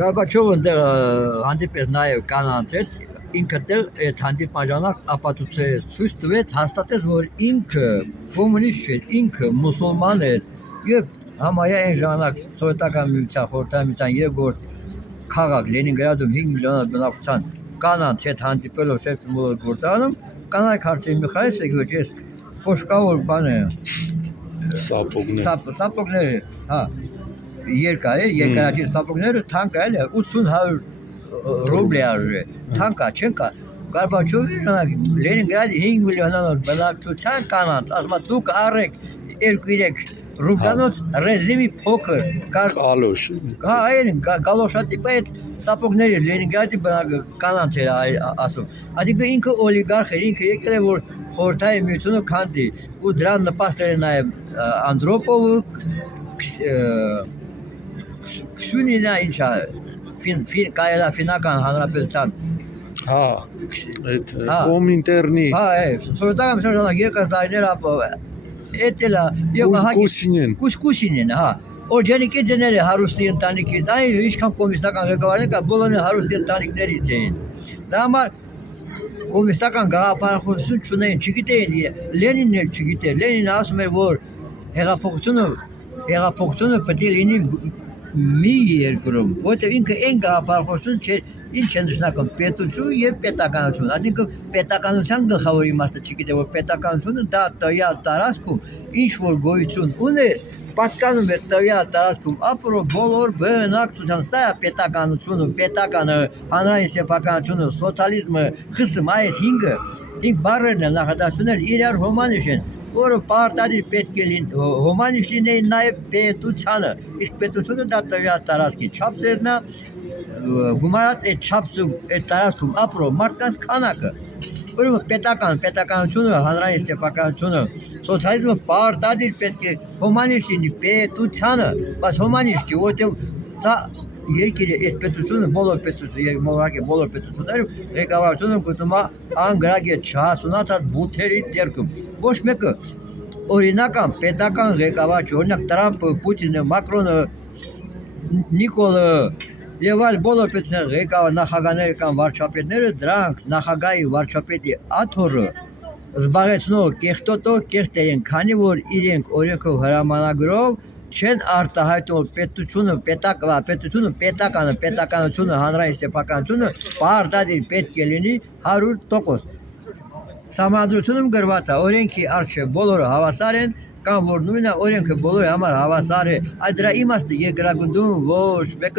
Գորբաչովը հանդիպես նաև կանանց հետ ինքը այդ հանդիպման ժամանակ ապացուցեց, ցույց տվեց, հաստատեց, որ ինքը կոմունիստ չէր, ինքը մուսուլման էր եւ համարյա այն ժամանակ սովետական միության խորհրդային միության երկրորդ քաղաք Լենինգրադում 5 միլիոն բնակչության կանանց հետ հանդիպելով սեպտեմբեր գործանում կանայք հարցին Միխայել Սերգեյեviչ կոշկավոր բան է սապոգներ հա երկարաճիտ սապոգները թանկ է 80-100 ռուբլի արժե թանկա չնկա Գորբաչովի ժամանակ Լենինգրադի 5 միլիոնանոց բնակչության կանանց ասма դուք առեք 2-3 ռուբլանոց ռեժիմի փոքր գալոշ հա այլ գալոշատիպ այդ սապոգները Լենինգրադի կանանց էր ասում այսինքն ինքը օլիգարխ էր ինքը եկել է որ խորհրդային միությունը քանդի ու դրան նպաստել է նաև Անդրոպովը Քսյունինա ինչա կարելա ֆինական հանրապետության հա այդ կոմինտերնի հա սովետական ժամանակ երկար տարիներ էտելա եւ Կուսկուսինին հա օրջենիկի դնել է հարուստի ընտանիքի այն ինչքան կոմունիստական ղեկավարներ կա բոլորը հարուստի ընտանիքներից էին դա համար կոմունիստական գաղափարախոսություն չունեին չգիտեին Լենինն էլ չգիտեր Լենինը ասում էր որ հեղափոխությունը պետք է լինի մի երկրում, որտեղ ինքը այն գաղափարախոսություն չէ, ինչ է նշանակում պետություն եւ պետականություն, այսինքն պետականության գլխավոր իմաստը չգիտե, որ պետականությունը դա տվյալ տարածքում ինչ որ գոյություն ուներ, պատկանում է տվյալ տարածքում ապրող բոլոր բնակչության, սա է պետականությունը, պետականը, հանրային սեփականությունը, սոցիալիզմը, ԽՍՀՄ, այս 5 բառերն են նախադասություններ իրար հոմանիշ են որը պարտադիր պետք է հոմանիշ լինեին նաև պետությանը, իսկ պետությունը դա տվյալ տարածքի չափսերն է, գումարած այդ չափսում, այդ տարածքում ապրող մարդկանց քանակը, ուրեմն պետականությունը, հանրային սեփականությունը, սոցիալիզմը պարտադիր պետք է հոմանիշ լինի պետությանը, բայց հոմանիշ չի, որտեղ սա երկիրը այս պետությունը, բոլոր պետությունները ղեկավարությունը գտնում է անգրագետ չհասունացած բութերի դերքում ոչ մեկը օրինական պետական ղեկավար չէ, օրինակ Տրամպը, Պուտինը, Մակրոնը, Նիկոլը եւ այլ բոլոր պետության ղեկավար նախագահները կամ վարչապետները դրանք նախագահի վարչապետի աթոռը զբաղեցնող կեղտոտող կեղտեր են, քանի որ իրենք օրենքով հրամանագրով չեն արտահայտում պետությունը, պետականությունը, հանրային սեփականությունը պարտադիր պետք է լինի 100%։ Սահմանադրությունում գրված է օրենքի առջև բոլորը հավասար են կամ որ նույնը օրենքը բոլորի համար հավասար է, այդ դրա իմաստը երկրագնդում ոչ մեկը